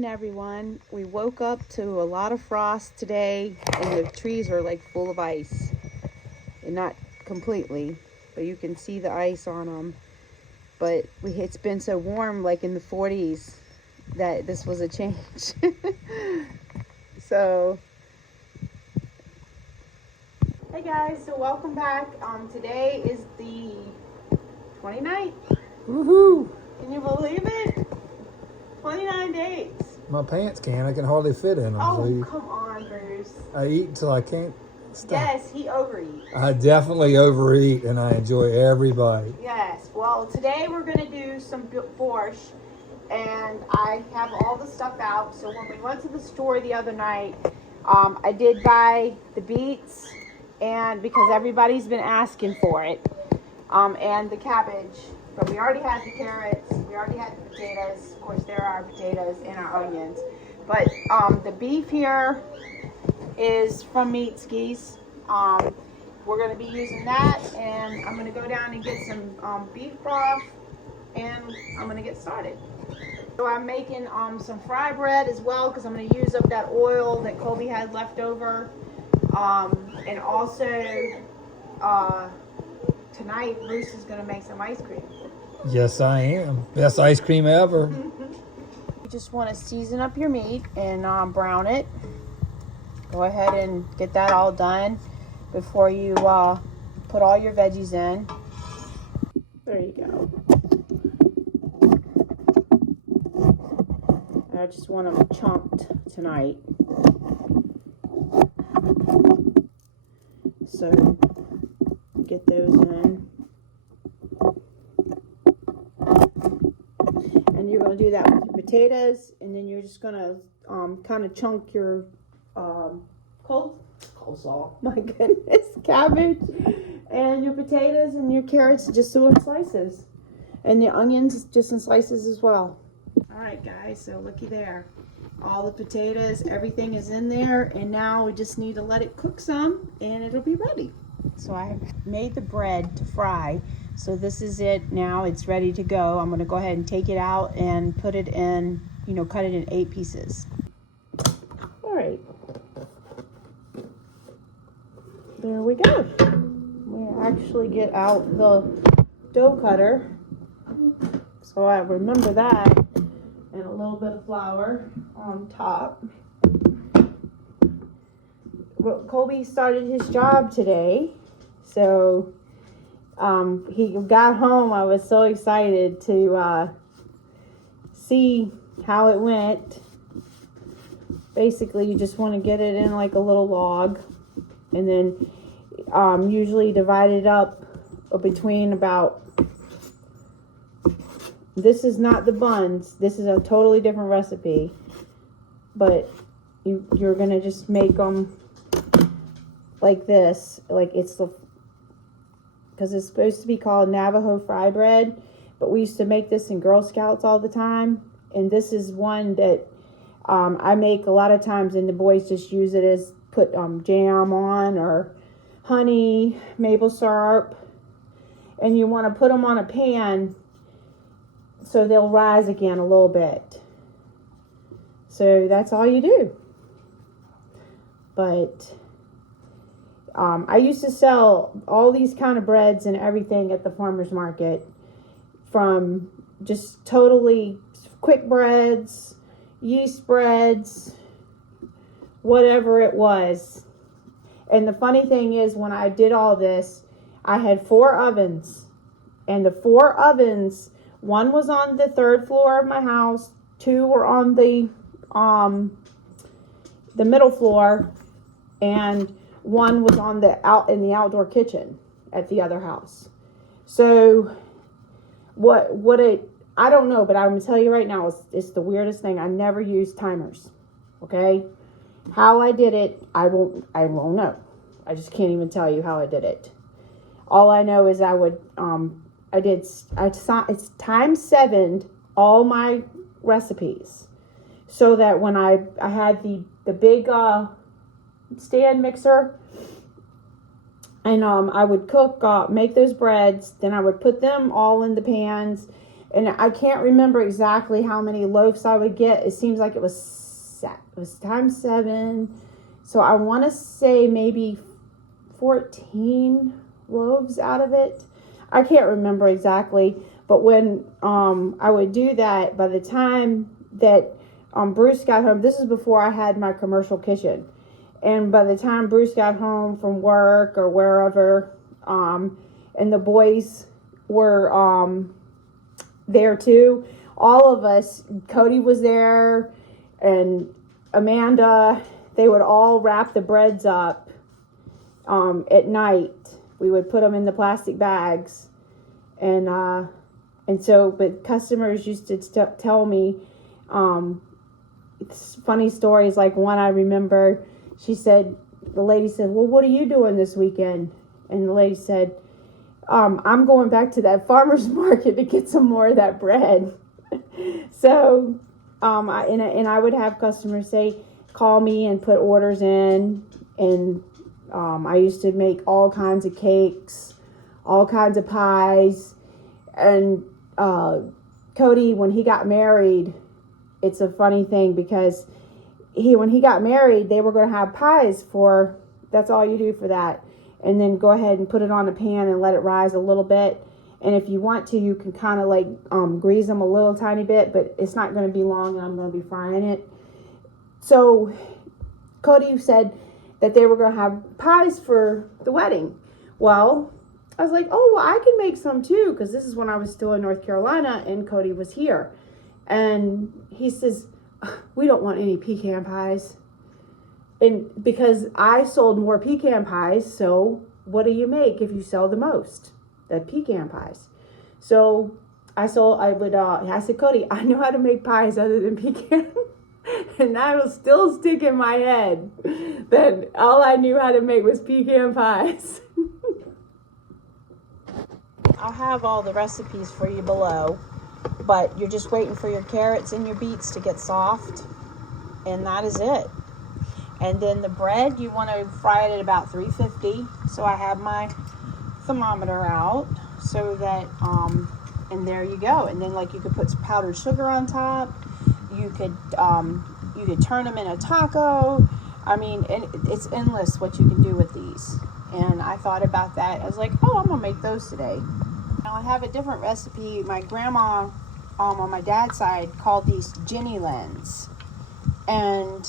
morning, everyone. We woke up to a lot of frost today, and the trees are like full of ice. And not completely, but you can see the ice on them. But it's been so warm, like in the 40s, that this was a change. So, hey guys, so welcome back. Today is the 29th. Woohoo! Can you believe it? 29 days. My pants can. I can hardly fit in them. Oh, come on, Bruce. I eat until I can't stop. Yes, he overeats. I definitely overeat, and I enjoy every bite. Yes. Well, today we're going to do some borscht, and I have all the stuff out. So when we went to the store the other night, I did buy the beets, and because everybody's been asking for it, and the cabbage. But we already had the carrots, we already had the potatoes. Of course, there are potatoes and our onions. But the beef here is from Meat Skis. We're going to be using that, and I'm going to go down and get some beef broth, and I'm going to get started. So I'm making some fry bread as well, because I'm going to use up that oil that Colby had left over. And also, tonight, Bruce is going to make some ice cream. Yes, I am. Best ice cream ever. You just want to season up your meat and brown it. Go ahead and get that all done before you put all your veggies in. There you go. I just want them chunked tonight. So get those in. And you're going to do that with your potatoes, and then you're just going to kind of chunk your coleslaw, my goodness, cabbage, and your potatoes and your carrots just in slices, and the onions just in slices as well. All right, guys, so looky there. All the potatoes, everything is in there, and now we just need to let it cook some, and it'll be ready. So I have made the bread to fry. So this is it now. It's ready to go. I'm going to go ahead and take it out and put it in, cut it in 8 pieces. All right. There we go. We actually get out the dough cutter. So I remember that. And a little bit of flour on top. Well, Colby started his job today. So he got home. I was so excited to see how it went. Basically, you just want to get it in like a little log, and then usually divide it up between about. This is not the buns. This is a totally different recipe, but you're gonna just make them like this, like it's the. Because it's supposed to be called Navajo Fry Bread, but we used to make this in Girl Scouts all the time, and this is one that I make a lot of times, and the boys just use it as put jam on, or honey, maple syrup, and you want to put them on a pan so they'll rise again a little bit. So that's all you do. But I used to sell all these kind of breads and everything at the farmer's market, from just totally quick breads, yeast breads, whatever it was. And the funny thing is, when I did all this, I had 4 ovens, and the 4 ovens, one was on the 3rd floor of my house, 2 were on the middle floor, and 1 was on in the outdoor kitchen at the other house. So I don't know, but I'm gonna tell you right now, it's the weirdest thing. I never used timers. Okay, how I did it, I won't know. I just can't even tell you how I did it. All I know is I time 7'd all my recipes, so that when I had the big stand mixer, and I would cook, make those breads, then I would put them all in the pans, And I can't remember exactly how many loaves I would get. It seems like it was times 7. So I want to say maybe 14 loaves out of it. I can't remember exactly. But when I would do that, by the time that Bruce got home, this is before I had my commercial kitchen. And by the time Bruce got home from work or wherever, and the boys were there too, all of us, Cody was there and Amanda, they would all wrap the breads up at night. We would put them in the plastic bags. And so, but customers used to tell me funny stories. Like one I remember, the lady said, well, what are you doing this weekend? And the lady said, I'm going back to that farmer's market to get some more of that bread. So, I would have customers call me and put orders in. And I used to make all kinds of cakes, all kinds of pies. And Cody, when he got married, it's a funny thing because when he got married, they were going to have pies that's all you do for that. And then go ahead and put it on a pan and let it rise a little bit. And if you want to, you can kind of grease them a little tiny bit, but it's not going to be long and I'm going to be frying it. So Cody said that they were going to have pies for the wedding. Well, I was like, oh, well, I can make some too, because this is when I was still in North Carolina and Cody was here. And he says, we don't want any pecan pies. And because I sold more pecan pies, so what do you make if you sell the most? The pecan pies. So I said, Cody, I know how to make pies other than pecan. And that will still stick in my head that all I knew how to make was pecan pies. I'll have all the recipes for you below, but you're just waiting for your carrots and your beets to get soft, and that is it. And then the bread, you want to fry it at about 350. So I have my thermometer out so that, and there you go. And then you could put some powdered sugar on top. You could turn them in a taco. I mean, and it's endless what you can do with these. And I thought about that. I was like, oh, I'm going to make those today. Now I have a different recipe. My grandma on my dad's side called these Jenny Lens. And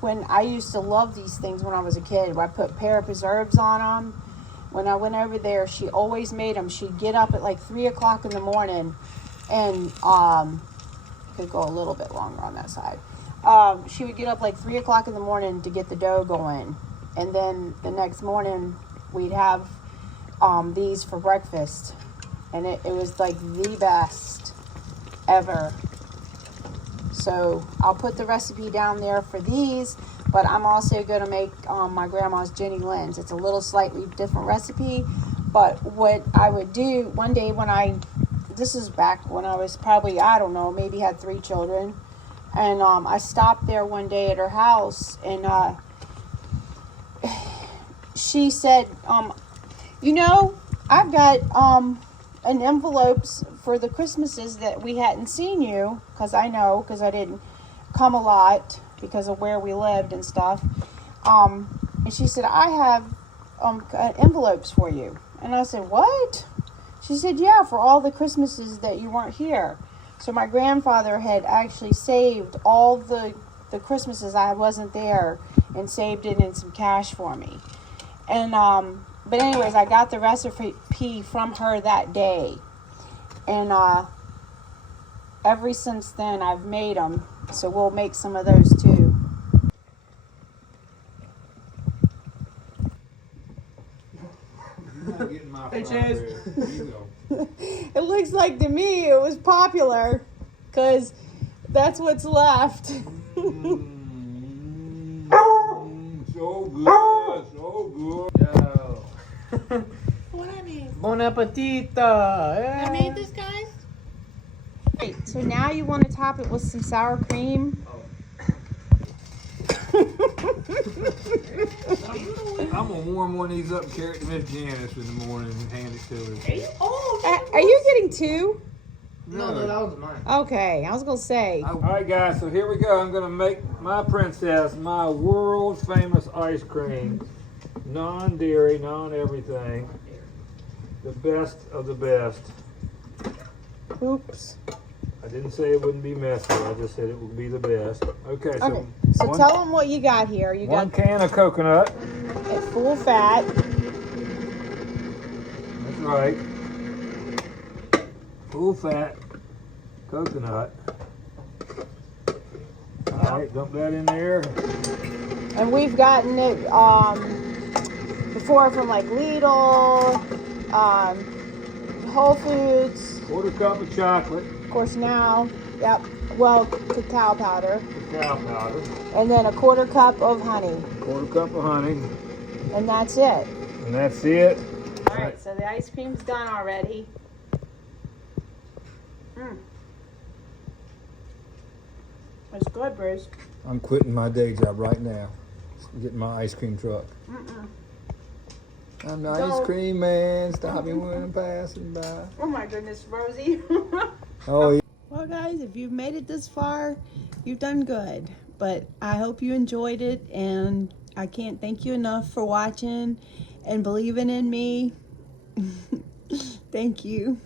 when I used to love these things when I was a kid, I put pear preserves on them. When I went over there, she always made them. She'd get up at 3 o'clock in the morning and could go a little bit longer on that side. She would get up 3 o'clock in the morning to get the dough going. And then the next morning we'd have these for breakfast. And it was the best ever. So I'll put the recipe down there for these, but I'm also going to make my grandma's Jenny Lynn's. It's a little slightly different recipe, but what I would do one day this is back when I was probably, I don't know, maybe had 3 children, and I stopped there one day at her house, and she said, I've got an envelopes for the Christmases that we hadn't seen you, because I didn't come a lot because of where we lived and stuff. And she said, I have envelopes for you. And I said, what? She said, yeah, for all the Christmases that you weren't here. So my grandfather had actually saved all the Christmases I wasn't there and saved it in some cash for me. And but anyways, I got the recipe from her that day. And ever since then, I've made them. So we'll make some of those too. Hey, Chaz. It looks like to me it was popular because that's what's left. So good, so good. Yo. What I mean? Bon appetito. I made this, guys. Right, so now you want to top it with some sour cream. I'm gonna warm one of these up, carrot to Miss Janice in the morning and hand it to her. Are you? Oh, Are you getting 2? No, that was mine. Okay, I was gonna say. All right, guys, so here we go. I'm gonna make my princess my world famous ice cream. Non-dairy, non-everything. The best of the best. Oops. I didn't say it wouldn't be messy. I just said it would be the best. Okay, so, Okay, so tell them what you got here. You one got can of coconut. it full fat. That's right. Full fat coconut. All right, dump that in there. And we've gotten it before from like Lidl, Whole Foods. Quarter cup of chocolate. Of course now, yep. Well, cacao powder. Cacao powder. And then a quarter cup of honey. Quarter cup of honey. And that's it. And that's it. All right, so the ice cream's done already. It's good, Bruce. I'm quitting my day job right now. Getting my ice cream truck. I'm the ice cream man. Stop me when I'm passing by. Oh my goodness, Rosie. Oh, yeah. Well, guys, if you've made it this far, you've done good. But I hope you enjoyed it, and I can't thank you enough for watching and believing in me. Thank you.